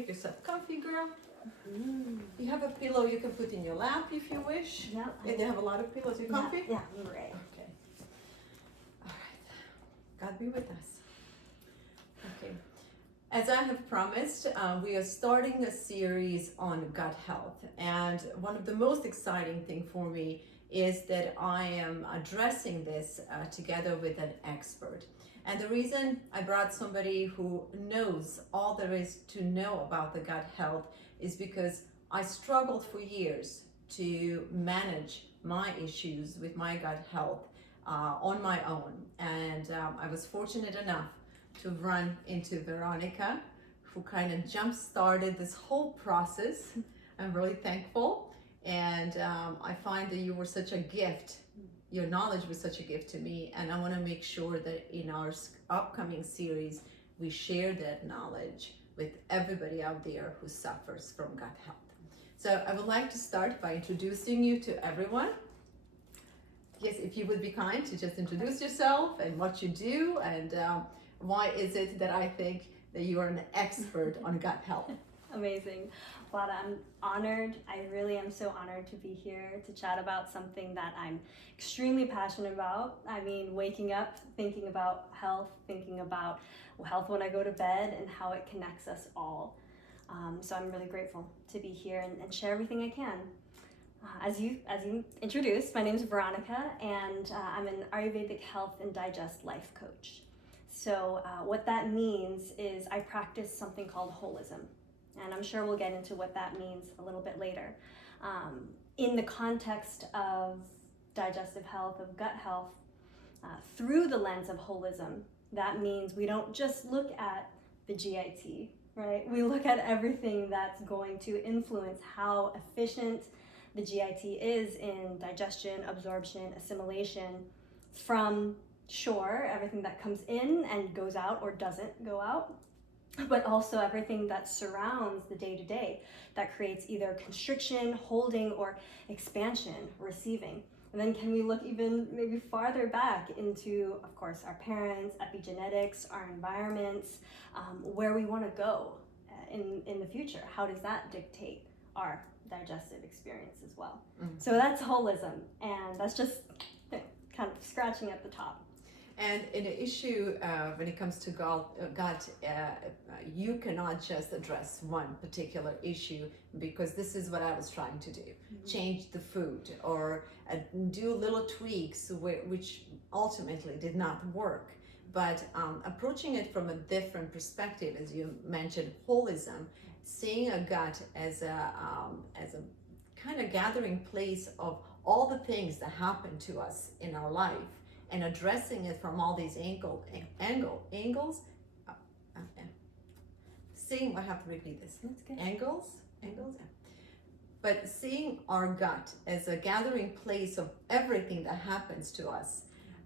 Make yourself comfy, girl. You have a pillow you can put in your lap if you wish. Yeah. Yeah, they have a lot of pillows. You comfy? Yeah, I'm great. Okay. All right. God be with us. Okay. As I have promised, we are starting a series on gut health. And one of the most exciting thing for me is that I am addressing this together with an expert. And the reason I brought somebody who knows all there is to know about the gut health is because I struggled for years to manage my issues with my gut health on my own. And I was fortunate enough to run into Veronica, who kind of jump-started this whole process. I'm really thankful. And I find that you were such a gift. Your knowledge was such a gift to me, and I want to make sure that in our upcoming series, we share that knowledge with everybody out there who suffers from gut health. So I would like to start by introducing you to everyone. Yes, if you would be kind to just introduce yourself and what you do, and why is it that I think that you are an expert on gut health. Amazing. Vlada, I'm honored. I really am so honored to be here to chat about something that I'm extremely passionate about. I mean, waking up, thinking about health, thinking about health when I go to bed and how it connects us all. So I'm really grateful to be here and share everything I can. As you introduced, my name is Veronica, and I'm an Ayurvedic health and digest life coach. So what that means is I practice something called holism. And I'm sure we'll get into what that means a little bit later. In the context of digestive health, of gut health, through the lens of holism, that means we don't just look at the GIT, right? We look at everything that's going to influence how efficient the GIT is in digestion, absorption, assimilation, from everything that comes in and goes out or doesn't go out, but also everything that surrounds the day-to-day that creates either constriction, holding, or expansion, receiving. And then can we look even maybe farther back into, of course, our parents, epigenetics, our environments, where we want to go in the future. How does that dictate our digestive experience as well? Mm-hmm. So that's holism, and that's just kind of scratching at the top. And in the issue, when it comes to gut, you cannot just address one particular issue, because this is what I was trying to do. Mm-hmm. Change the food or do little tweaks which ultimately did not work. But approaching it from a different perspective, as you mentioned, holism, seeing a gut as a kind of gathering place of all the things that happen to us in our life, and addressing it from all these angles. Seeing, I have to repeat this. That's good. Angles. Yeah. But seeing our gut as a gathering place of everything that happens to us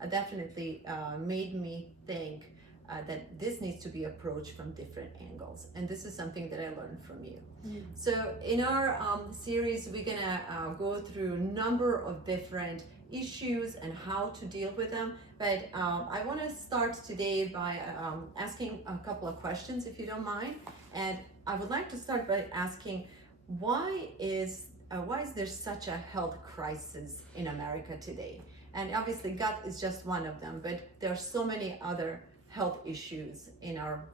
definitely made me think that this needs to be approached from different angles. And this is something that I learned from you. Mm. So in our series, we're gonna go through a number of different issues and how to deal with them. But I want to start today by asking a couple of questions, if you don't mind. And I would like to start by asking, why is there such a health crisis in America today? And obviously gut is just one of them, but there are so many other health issues in our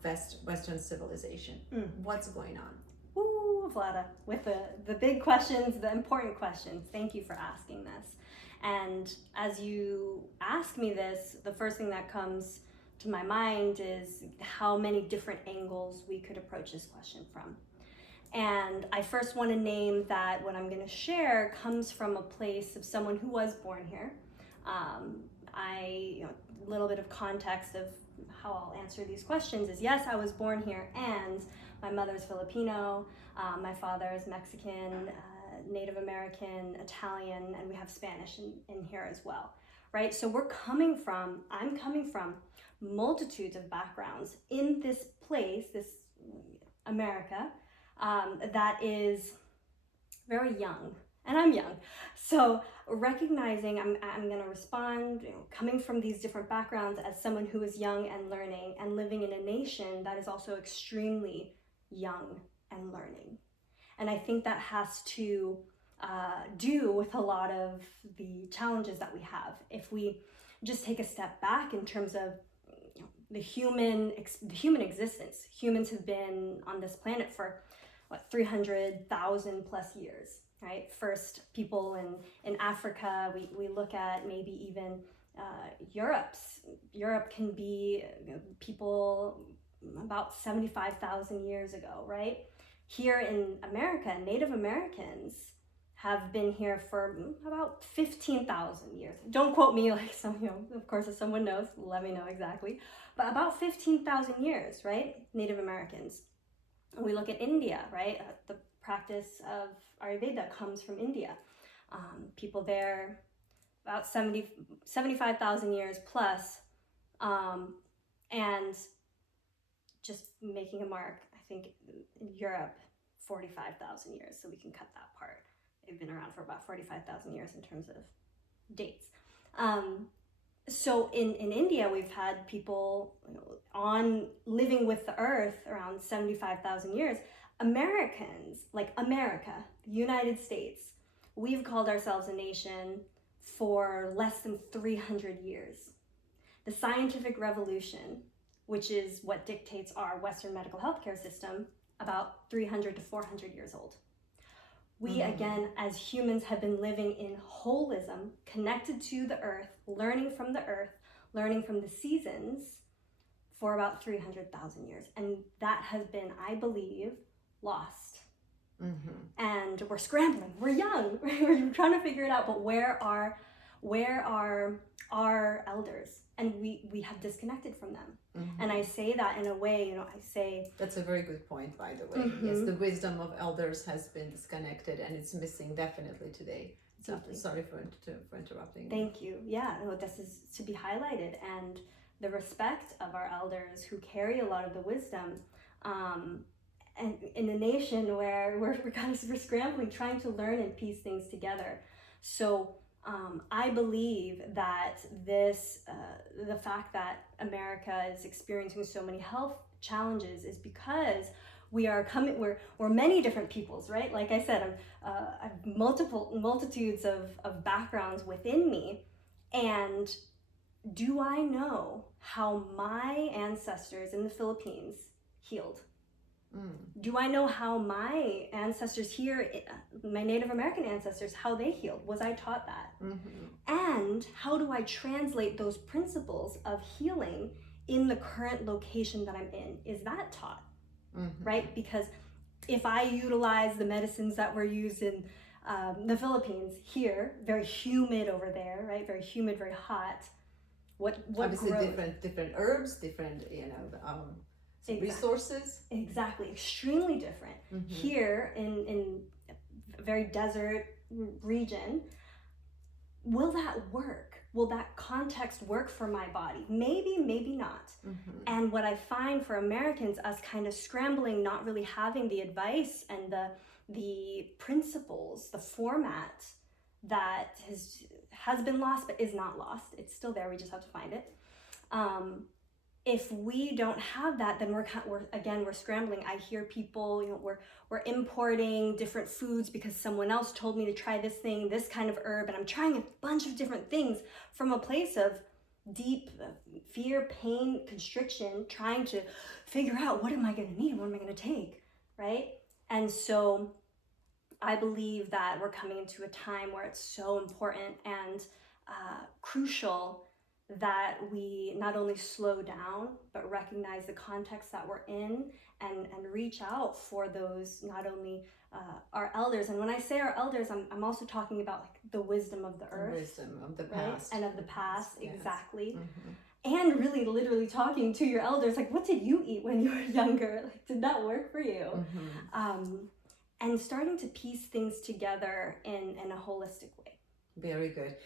Western civilization. What's going on? Ooh, Vlada, with the big questions, the important questions. Thank you for asking this. And as you ask me this, the first thing that comes to my mind is how many different angles we could approach this question from. And I first want to name that what I'm going to share comes from a place of someone who was born here. A little bit of context of how I'll answer these questions is, yes, I was born here, and my mother's Filipino, my father is Mexican, Native American, Italian, and we have Spanish in here as well, right? So I'm coming from multitudes of backgrounds in this place, this America, that is very young, and I'm young. So recognizing I'm gonna respond, coming from these different backgrounds as someone who is young and learning and living in a nation that is also extremely young and learning. And I think that has to do with a lot of the challenges that we have. If we just take a step back in terms of the human existence, humans have been on this planet for 300,000 plus years, right? First people in Africa, we look at maybe even Europe can be people about 75,000 years ago, right? Here in America, Native Americans have been here for about 15,000 years. Don't quote me, like some, of course, if someone knows, let me know exactly. But about 15,000 years, right? Native Americans. And we look at India, right? The practice of Ayurveda comes from India. People there, about 75,000 years plus, and just making a mark, I think in Europe, 45,000 years, so we can cut that part. They've been around for about 45,000 years in terms of dates. So in India, we've had people on living with the earth around 75,000 years. Americans, like America, the United States, we've called ourselves a nation for less than 300 years. The scientific revolution, which is what dictates our Western medical healthcare system, about 300 to 400 years old. We, again, as humans, have been living in holism, connected to the earth, learning from the earth, learning from the seasons for about 300,000 years. And that has been, I believe, lost. And we're scrambling, we're young, we're trying to figure it out, but where are our elders? And we have disconnected from them. And I say that in a way, I say... That's a very good point, by the way. Yes, the wisdom of elders has been disconnected, and it's missing definitely today. So, sorry for interrupting. Thank you. Yeah, no, this is to be highlighted. And the respect of our elders who carry a lot of the wisdom, and in a nation where we're scrambling, trying to learn and piece things together. So I believe that the fact that America is experiencing so many health challenges is because we're many different peoples, right? Like I said, I've multitudes of backgrounds within me. And do I know how my ancestors in the Philippines healed? Do I know how my ancestors here, my Native American ancestors, how they healed? Was I taught that? And how do I translate those principles of healing in the current location that I'm in? Is that taught? Right? Because if I utilize the medicines that were used in the Philippines here, very humid over there, right? Very humid, very hot. What obviously grows? different herbs, different resources. Exactly, extremely different. Here in a very desert region, will that work? Will that context work for my body? Maybe, maybe not. And what I find for Americans, us kind of scrambling, not really having the advice and the principles, the format that has been lost but is not lost. It's still there, we just have to find it. If we don't have that, then we're scrambling. I hear people, we're importing different foods because someone else told me to try this thing, this kind of herb, and I'm trying a bunch of different things from a place of deep fear, pain, constriction, trying to figure out, what am I going to need? What am I going to take? Right? And so I believe that we're coming into a time where it's so important and crucial that we not only slow down, but recognize the context that we're in and reach out for those, not only our elders. And when I say our elders, I'm also talking about like the wisdom of the earth. The wisdom of the right? past. And of the past, yes. Exactly. And really literally talking to your elders, like, what did you eat when you were younger? Like, did that work for you? And starting to piece things together in a holistic way. Very good.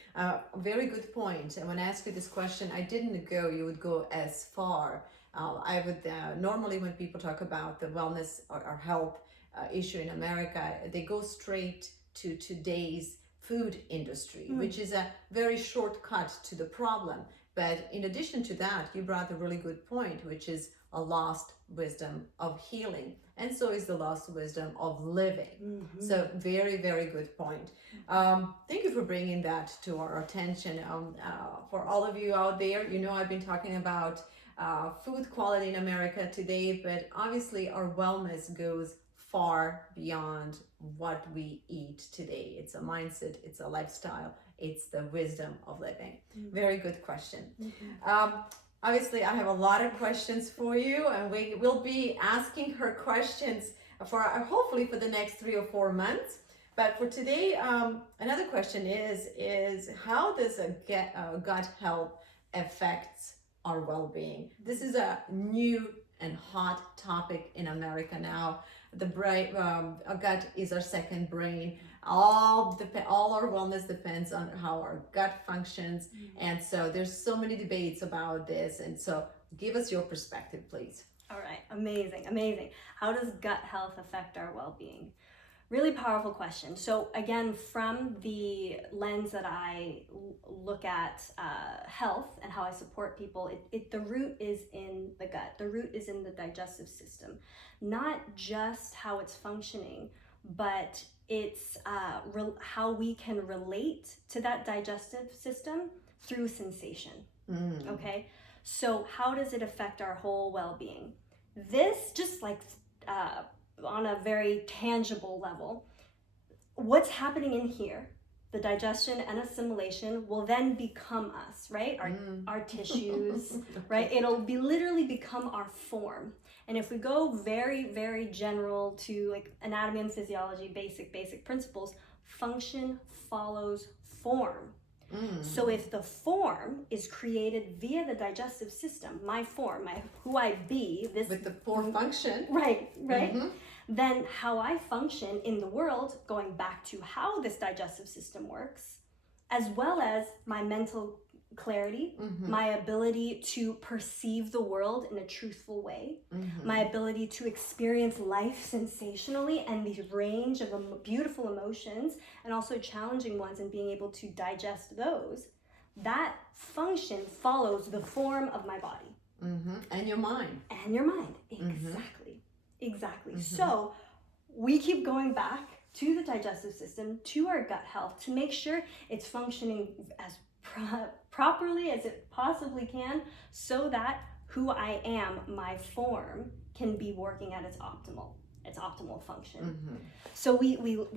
Very good point. And when I asked you this question, I didn't go, you would go as far. I would, normally when people talk about the wellness or health issue in America, they go straight to today's food industry, which is a very shortcut to the problem. But in addition to that, you brought a really good point, which is a lost wisdom of healing. And so is the lost wisdom of living. So very, very good point. Thank you for bringing that to our attention. For all of you out there, I've been talking about food quality in America today, but obviously our wellness goes far beyond what we eat today. It's a mindset, it's a lifestyle, it's the wisdom of living. Very good question. Obviously, I have a lot of questions for you, and we will be asking her questions for hopefully for the next 3 or 4 months. But for today, another question is how does gut health affects our well-being? This is a new and hot topic in America now. The brain, our gut is our second brain. All our wellness depends on how our gut functions, and so there's so many debates about this. And so, give us your perspective, please. All right, amazing. How does gut health affect our well-being? Really powerful question. So again, from the lens that I look at health and how I support people, the root is in the gut. The root is in the digestive system. Not just how it's functioning, but it's how we can relate to that digestive system through sensation. Okay? So how does it affect our whole well-being? This, just like on a very tangible level, what's happening in here, the digestion and assimilation, will then become us, right? Our tissues, right? It'll literally become our form. And if we go very, very general to like anatomy and physiology, basic principles, function follows form. So if the form is created via the digestive system, my form, who I be, this with the form function, right, then how I function in the world, going back to how this digestive system works, as well as my mental clarity, my ability to perceive the world in a truthful way, my ability to experience life sensationally and the range of beautiful emotions and also challenging ones, and being able to digest those, that function follows the form of my body. And your mind. Exactly. So we keep going back to the digestive system, to our gut health, to make sure it's functioning as properly as it possibly can, so that who I am, my form, can be working at its optimal function. So we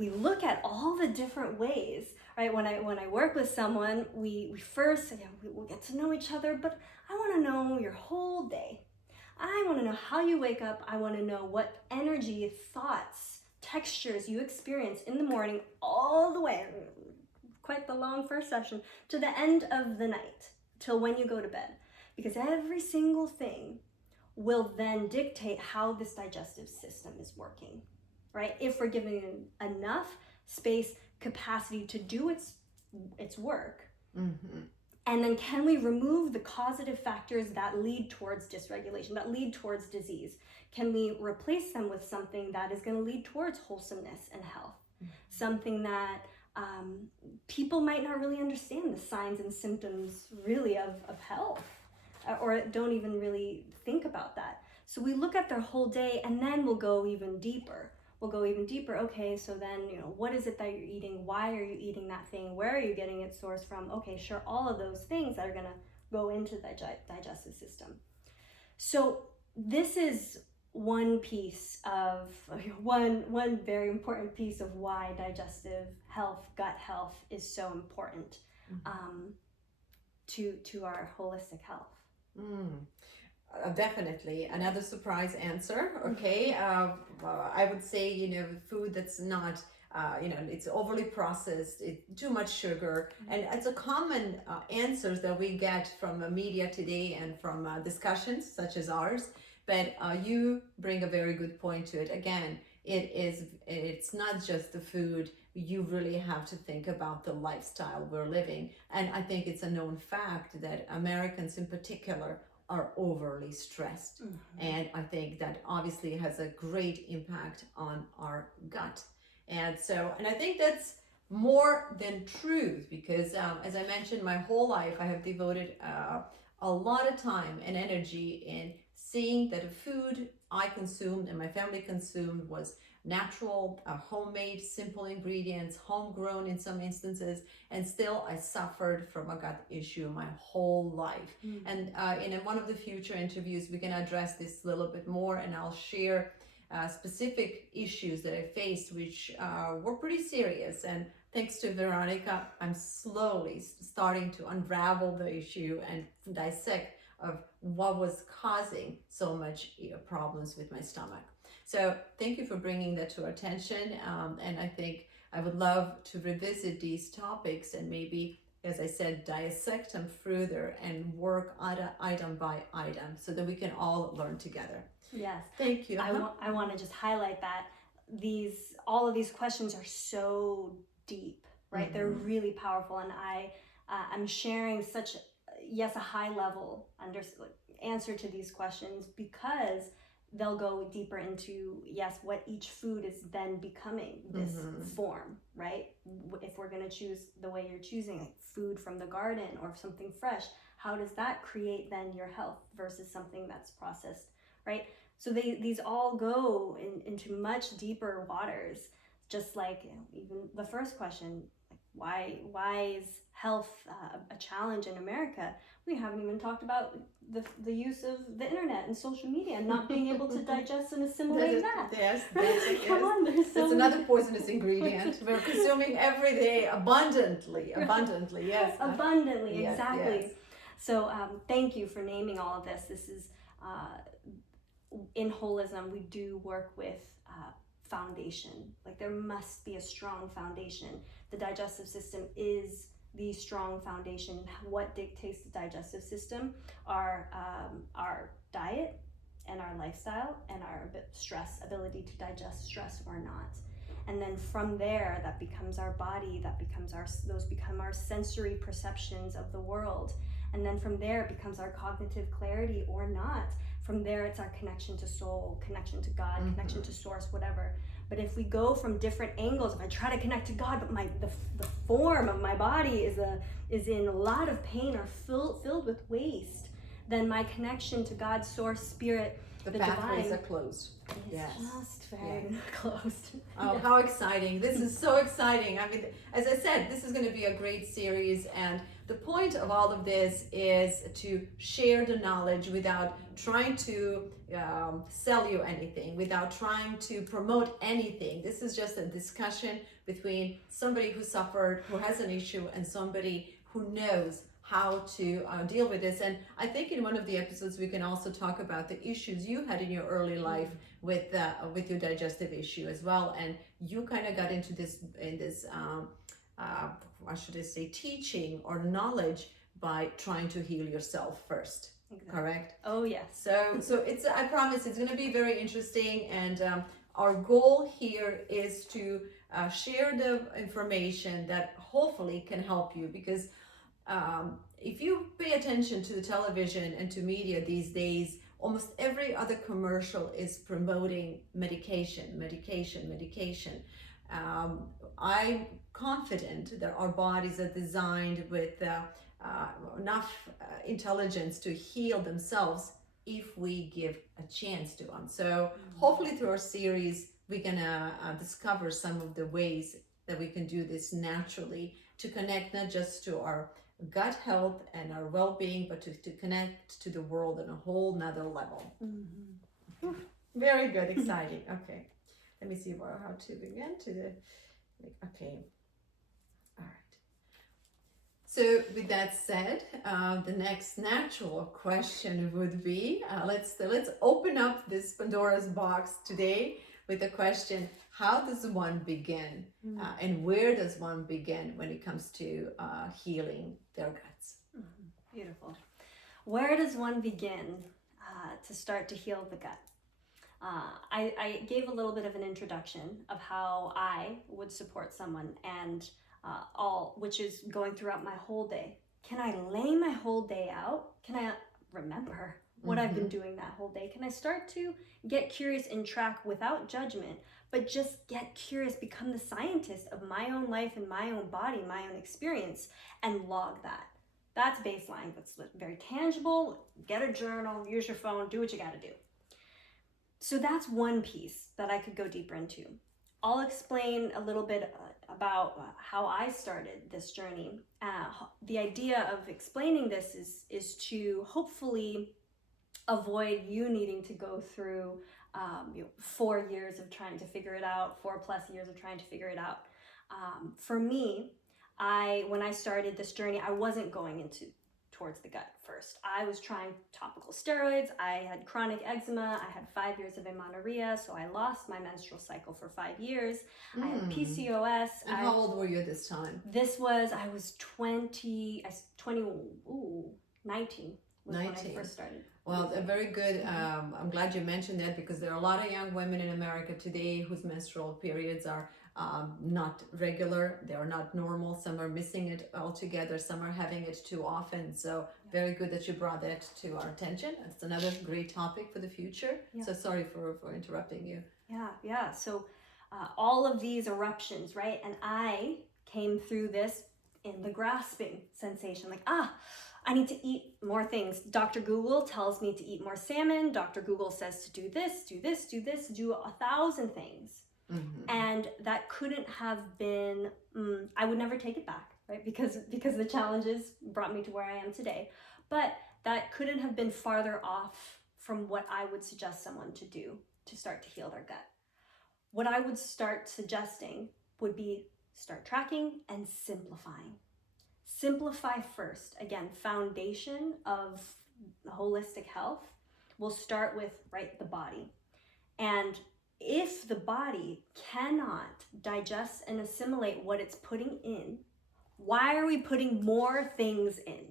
look at all the different ways, right? When I work with someone, we first, we'll get to know each other, but I want to know your whole day. I want to know how you wake up. I want to know what energy, thoughts, textures you experience in the morning, all the way, quite the long first session, to the end of the night, till when you go to bed. Because every single thing will then dictate how this digestive system is working, right? If we're giving it enough space, capacity to do its work. And then can we remove the causative factors that lead towards dysregulation, that lead towards disease? Can we replace them with something that is going to lead towards wholesomeness and health? Something that people might not really understand the signs and symptoms really of health, or don't even really think about that. So we look at their whole day, and then we'll go even deeper. Okay, so then, what is it that you're eating? Why are you eating that thing? Where are you getting its source from? Okay, sure, all of those things that are going to go into the digestive system. So this is one piece of one very important piece of why digestive health, gut health is so important to our holistic health. Definitely. Another surprise answer. Okay. I would say, food that's not, it's overly processed, too much sugar. And it's a common answers that we get from the media today and from discussions such as ours. But you bring a very good point to it. Again, it's not just the food. You really have to think about the lifestyle we're living. And I think it's a known fact that Americans in particular are overly stressed. And I think that obviously has a great impact on our gut. And I think that's more than truth, because as I mentioned, my whole life I have devoted a lot of time and energy in seeing that the food I consumed and my family consumed was natural, homemade, simple ingredients, homegrown in some instances, and still I suffered from a gut issue my whole life. And in one of the future interviews, we can address this a little bit more, and I'll share specific issues that I faced, which were pretty serious. And thanks to Veronica, I'm slowly starting to unravel the issue and dissect of what was causing so much problems with my stomach. So thank you for bringing that to our attention. And I think I would love to revisit these topics and maybe, as I said, dissect them further and work item by item so that we can all learn together. Yes. Thank you. I want to just highlight that all of these questions are so deep, right? They're really powerful, and I'm sharing such a high level answer to these questions because they'll go deeper into what each food is then becoming this form, right? If we're going to choose the way you're choosing, like food from the garden or something fresh, how does that create then your health versus something that's processed, right? So these all go into much deeper waters, just like even the first question, like why is health a challenge in America? We haven't even talked about the use of the internet and social media and not being able to digest and assimilate that. Yes, Come on, there's that's another poisonous ingredient. We're consuming every day abundantly, yes. Abundantly, Yes, exactly. yes. So thank you for naming all of this. This is, in holism, we do work with foundation. Like there must be a strong foundation. The digestive system is the strong foundation. What dictates the digestive system are our diet and our lifestyle and our ability to digest stress or not. And then from there, that becomes our body, those become our sensory perceptions of the world. And then from there, it becomes our cognitive clarity or not. From there, it's our connection to soul, connection to God, connection to source, whatever. But if we go from different angles, if I try to connect to God, but the form of my body is in a lot of pain or filled with waste, then my connection to God, source, spirit, the pathways are closed. It's just very closed. Oh, how exciting. This is so exciting. I mean, as I said, this is going to be a great series, and the point of all of this is to share the knowledge without trying to sell you anything, without trying to promote anything. This is just a discussion between somebody who suffered, who has an issue, and somebody who knows how to deal with this. And I think in one of the episodes we can also talk about the issues you had in your early life with your digestive issue as well, and you kind of got into this what should I say, teaching or knowledge by trying to heal yourself first. Exactly. Correct? Oh yes. So it's, I promise it's going to be very interesting, and our goal here is to share the information that hopefully can help you, because if you pay attention to the television and to media these days, almost every other commercial is promoting medication. I'm confident that our bodies are designed with enough intelligence to heal themselves if we give a chance to them. So hopefully through our series, we're gonna discover some of the ways that we can do this naturally to connect not just to our gut health and our well-being, but to connect to the world on a whole nother level. Very good, exciting. Okay, let me see how to begin okay. All right. So with that said, the next natural question would be, let's open up this Pandora's box today with the question, how does one begin and where does one begin when it comes to healing their guts? Beautiful. Where does one begin to start to heal the gut? I gave a little bit of an introduction of how I would support someone, and which is going throughout my whole day. Can I lay my whole day out? Can I remember what I've been doing that whole day? Can I start to get curious and track without judgment, but just get curious, become the scientist of my own life and my own body, my own experience, and log that? That's baseline. That's very tangible. Get a journal, use your phone, do what you got to do. So that's one piece that I could go deeper into. I'll explain a little bit about how I started this journey. The idea of explaining this is to hopefully avoid you needing to go through 4 years of trying to figure it out, 4+ years of trying to figure it out. For me, when I started this journey, I wasn't going towards the gut first. I was trying topical steroids. I had chronic eczema. I had 5 years of amenorrhea, so I lost my menstrual cycle for 5 years. I had PCOS. And how old were you at this time? I was 19 was 19. when I first started. Well, very good. I'm glad you mentioned that, because there are a lot of young women in America today whose menstrual periods are not regular. They are not normal. Some are missing it altogether. Some are having it too often. So very good that you brought that to our attention. It's another great topic for the future. Yeah. So sorry for interrupting you. Yeah. So all of these eruptions, right? And I came through this in the grasping sensation, like, I need to eat more things. Dr. Google tells me to eat more salmon. Dr. Google says to do this, do this, do this, do 1,000 things. And that couldn't have been, I would never take it back, right? Because the challenges brought me to where I am today. But that couldn't have been farther off from what I would suggest someone to do to start to heal their gut. What I would start suggesting would be start tracking and simplifying. Simplify first. Again, foundation of holistic health will start with, right, the body. And if the body cannot digest and assimilate what it's putting in, why are we putting more things in?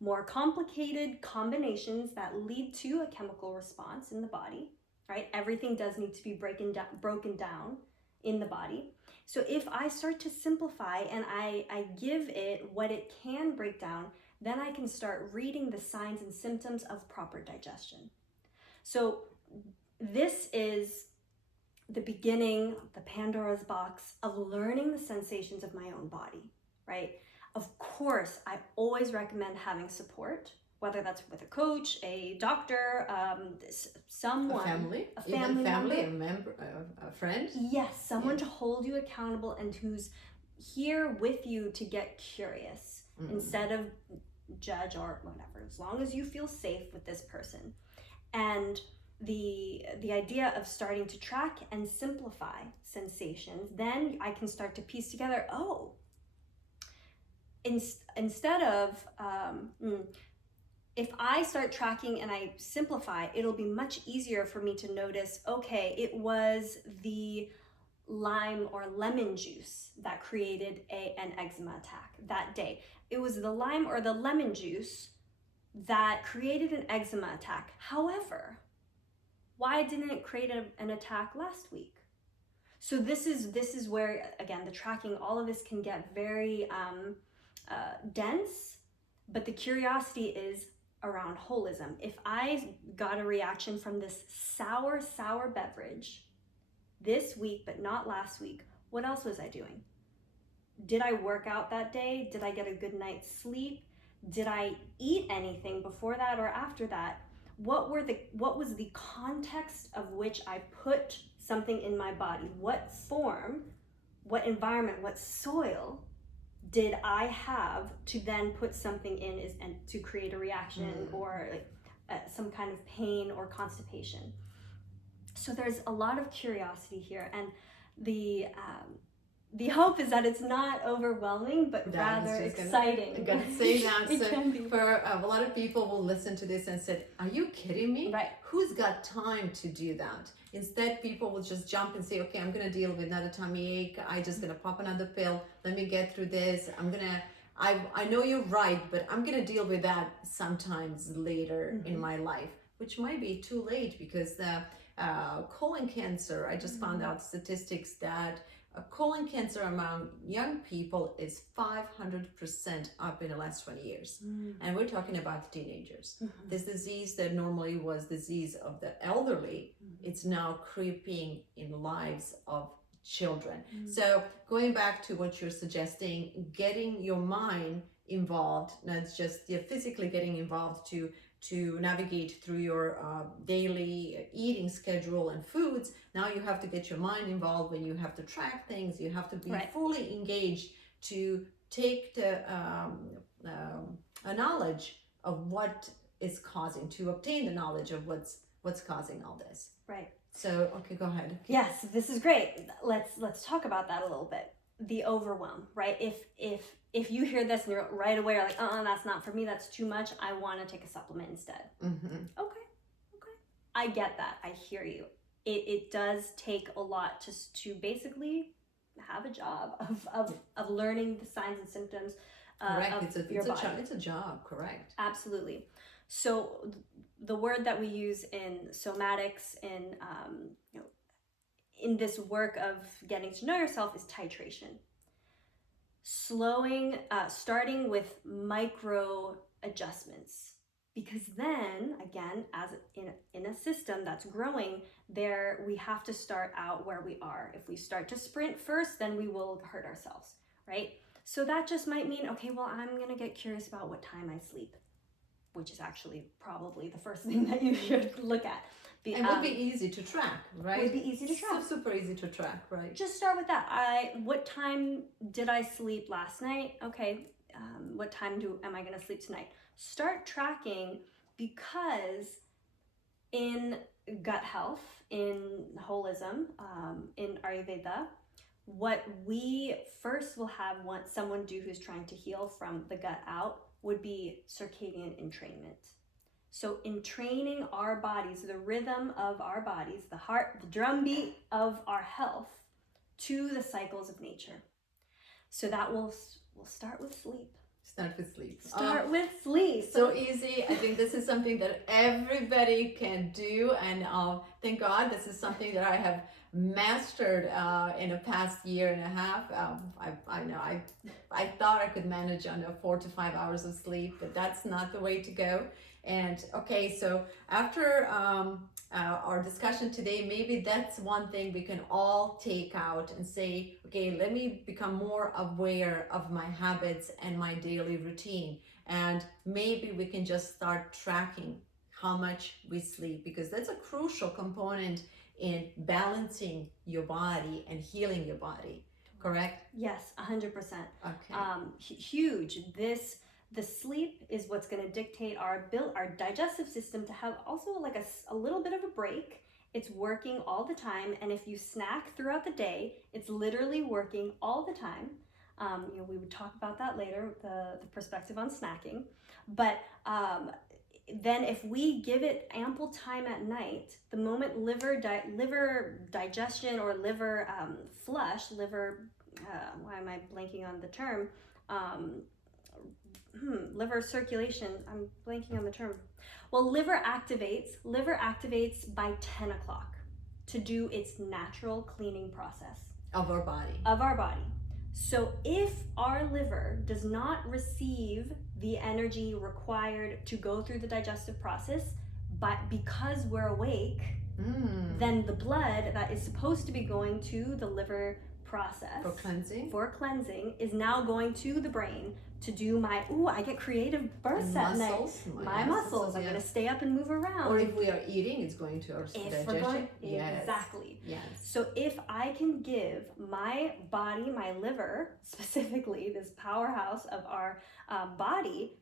More complicated combinations that lead to a chemical response in the body, right? Everything does need to be broken down in the body. So if I start to simplify and I give it what it can break down, then I can start reading the signs and symptoms of proper digestion. So this is the beginning, the Pandora's box of learning the sensations of my own body, right? Of course, I always recommend having support, whether that's with a coach, a doctor, someone, a family member, a friend. Yes, someone to hold you accountable and who's here with you to get curious instead of judge or whatever, as long as you feel safe with this person. And the idea of starting to track and simplify sensations, then I can start to piece together, instead of if I start tracking and I simplify, it'll be much easier for me to notice, okay, it was the lime or lemon juice that created an eczema attack that day. It was the lime or the lemon juice that created an eczema attack. However, why didn't it create an attack last week? So this is where, again, the tracking, all of this can get very dense, but the curiosity is around holism. If I got a reaction from this sour beverage this week, but not last week, what else was I doing? Did I work out that day? Did I get a good night's sleep? Did I eat anything before that or after that? What was the context of which I put something in my body? What form, what environment, what soil did I have to then put something in and to create a reaction or some kind of pain or constipation? So there's a lot of curiosity here, and the hope is that it's not overwhelming, but rather exciting. I'm gonna say that. So for a lot of people will listen to this and say, "Are you kidding me? Right? Who's got time to do that?" Instead, people will just jump and say, "Okay, I'm gonna deal with another tummy ache. I'm just gonna pop another pill. Let me get through this. I know you're right, but I'm gonna deal with that sometimes later in my life," which might be too late, because the colon cancer, I just found out statistics that colon cancer among young people is 500% up in the last 20 years. And we're talking about teenagers. This disease that normally was disease of the elderly, it's now creeping in lives of children. So going back to what you're suggesting, getting your mind involved, not just physically getting involved to navigate through your daily eating schedule and foods. Now you have to get your mind involved when you have to track things. You have to be fully engaged to take the a knowledge of what is causing, to obtain the knowledge of what's causing all this. Right. So, okay, go ahead. Yes, this is great. Let's talk about that a little bit. The overwhelm, right? If you hear this and you're right away, you're like, that's not for me, that's too much, I want to take a supplement instead. Okay. I get that. I hear you. It does take a lot to basically have a job of learning the signs and symptoms correct. of your body. It's a job, correct. Absolutely. So the word that we use in somatics, in this work of getting to know yourself, is titration. Starting with micro adjustments, because then again, as in a system that's growing, there we have to start out where we are. If we start to sprint first, then we will hurt ourselves, right? So that just might mean, okay, well, I'm gonna get curious about what time I sleep, which is actually probably the first thing that you should look at. And would be easy to track, right? Would be easy to track. Super easy to track, right? Just start with that. What time did I sleep last night? Okay, what time am I going to sleep tonight? Start tracking, because in gut health, in holism, in Ayurveda, what we first will have someone do who's trying to heal from the gut out would be circadian entrainment. So entraining our bodies, the rhythm of our bodies, the heart, the drumbeat of our health to the cycles of nature. So that we'll start with sleep. Start with sleep. With sleep. So easy. I think this is something that everybody can do, and thank God this is something that I have mastered in the past year and a half. I thought I could manage under 4 to 5 hours of sleep, but that's not the way to go. And okay, so after our discussion today, maybe that's one thing we can all take out and say, okay, let me become more aware of my habits and my daily routine. And maybe we can just start tracking how much we sleep, because that's a crucial component in balancing your body and healing your body, correct? Yes, 100%. Okay. Huge. The sleep is what's going to dictate our digestive system to have also like a little bit of a break. It's working all the time, and if you snack throughout the day, it's literally working all the time. We would talk about that later, the perspective on snacking. But then if we give it ample time at night, the moment liver digestion or liver flush, why am I blanking on the term? Liver circulation, I'm blanking on the term. Well, liver activates by 10 o'clock to do its natural cleaning process. Of our body. So if our liver does not receive the energy required to go through the digestive process, but because we're awake, then the blood that is supposed to be going to the liver process for cleansing is now going to the brain to do I get creative bursts at night. My muscles. I'm going to stay up and move around. Or if we are eating, it's going to our digestion. Exactly. Yes. So if I can give my body, my liver, specifically this powerhouse of our body,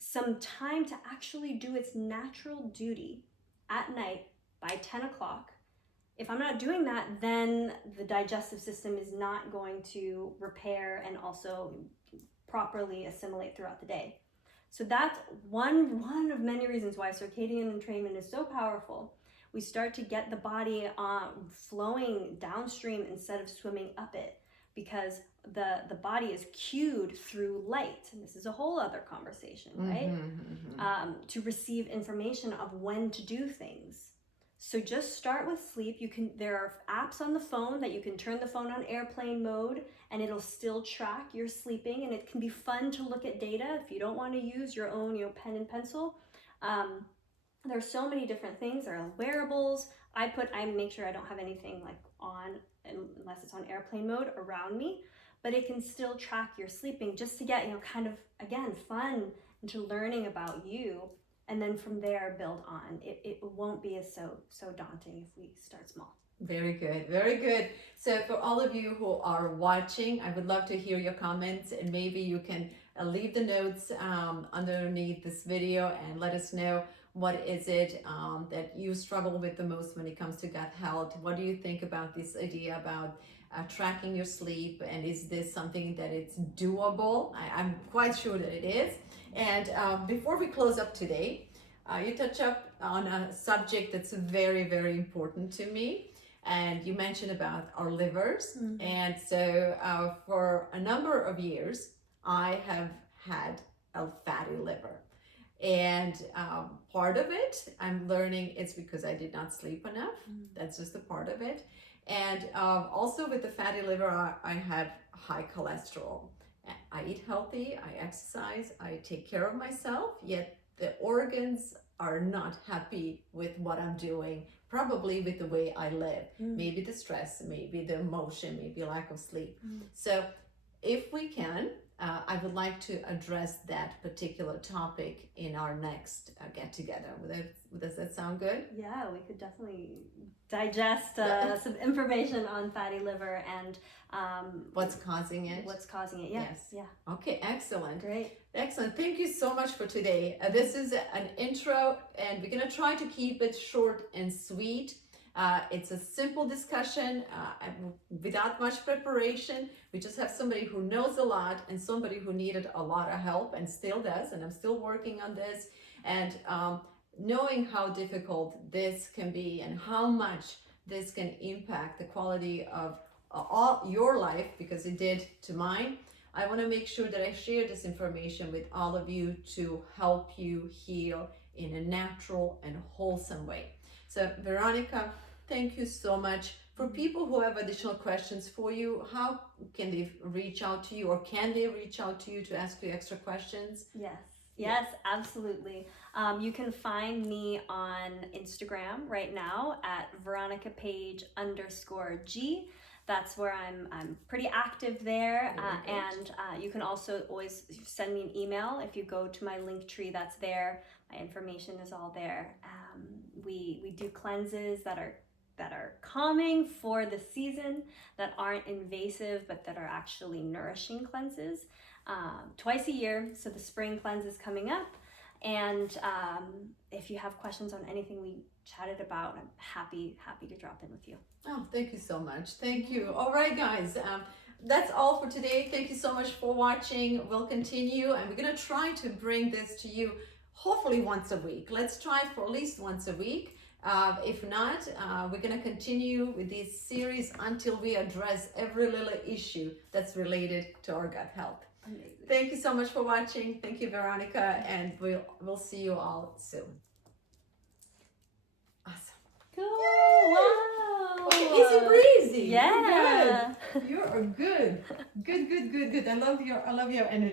some time to actually do its natural duty at night by 10 o'clock, if I'm not doing that, then the digestive system is not going to repair and also properly assimilate throughout the day. So that's one of many reasons why circadian entrainment is so powerful. We start to get the body flowing downstream instead of swimming up it, because the body is cued through light, and this is a whole other conversation, right? To receive information of when to do things. So just start with sleep. There are apps on the phone that you can turn the phone on airplane mode and it'll still track your sleeping, and it can be fun to look at data if you don't want to use your own, pen and pencil. There's so many different things. There are wearables. I make sure I don't have anything like on unless it's on airplane mode around me, but it can still track your sleeping just to get, kind of, again, fun into learning about you. And then from there, build on. It won't be as so daunting if we start small. Very good, very good. So for all of you who are watching, I would love to hear your comments, and maybe you can leave the notes underneath this video and let us know what is it that you struggle with the most when it comes to gut health. What do you think about this idea about tracking your sleep, and is this something that it's doable? I'm quite sure that it is. And before we close up today, you touch up on a subject that's very, very important to me. And you mentioned about our livers. Mm-hmm. And so for a number of years, I have had a fatty liver. And part of it, I'm learning it's because I did not sleep enough. Mm-hmm. That's just a part of it. And also with the fatty liver, I have high cholesterol. I eat healthy, I exercise, I take care of myself, yet the organs are not happy with what I'm doing, probably with the way I live. Maybe the stress, maybe the emotion, maybe lack of sleep. So if we can, I would like to address that particular topic in our next get together. Does that sound good? Yeah, we could definitely digest some information on fatty liver and what's causing it. Yes. Yeah. Okay, excellent. Great. Excellent. Thank you so much for today. This is an intro, and we're going to try to keep it short and sweet. It's a simple discussion without much preparation. We just have somebody who knows a lot and somebody who needed a lot of help and still does, and I'm still working on this. And knowing how difficult this can be and how much this can impact the quality of all your life, because it did to mine, I want to make sure that I share this information with all of you to help you heal in a natural and wholesome way. So Veronica, thank you so much. For people who have additional questions for you, how can they reach out to you, or can they reach out to you to ask you extra questions? Yes, absolutely. You can find me on Instagram right now at VeronicaPage_G. That's where I'm pretty active there. And you can also always send me an email. If you go to my link tree, that's there. My information is all there. We do cleanses that are calming for the season, that aren't invasive, but that are actually nourishing cleanses twice a year. So the spring cleanse is coming up. And if you have questions on anything we chatted about, I'm happy to drop in with you. Oh, thank you so much. Thank you. All right, guys. That's all for today. Thank you so much for watching. We'll continue, and we're going to try to bring this to you hopefully once a week. Let's try for at least once a week. If not, we're going to continue with this series until we address every little issue that's related to our gut health. Amazing. Thank you so much for watching. Thank you, Veronica, and we'll see you all soon. Awesome. Cool. Yay! Wow. Okay, easy breezy. Yeah. You are good. Good. I love your energy.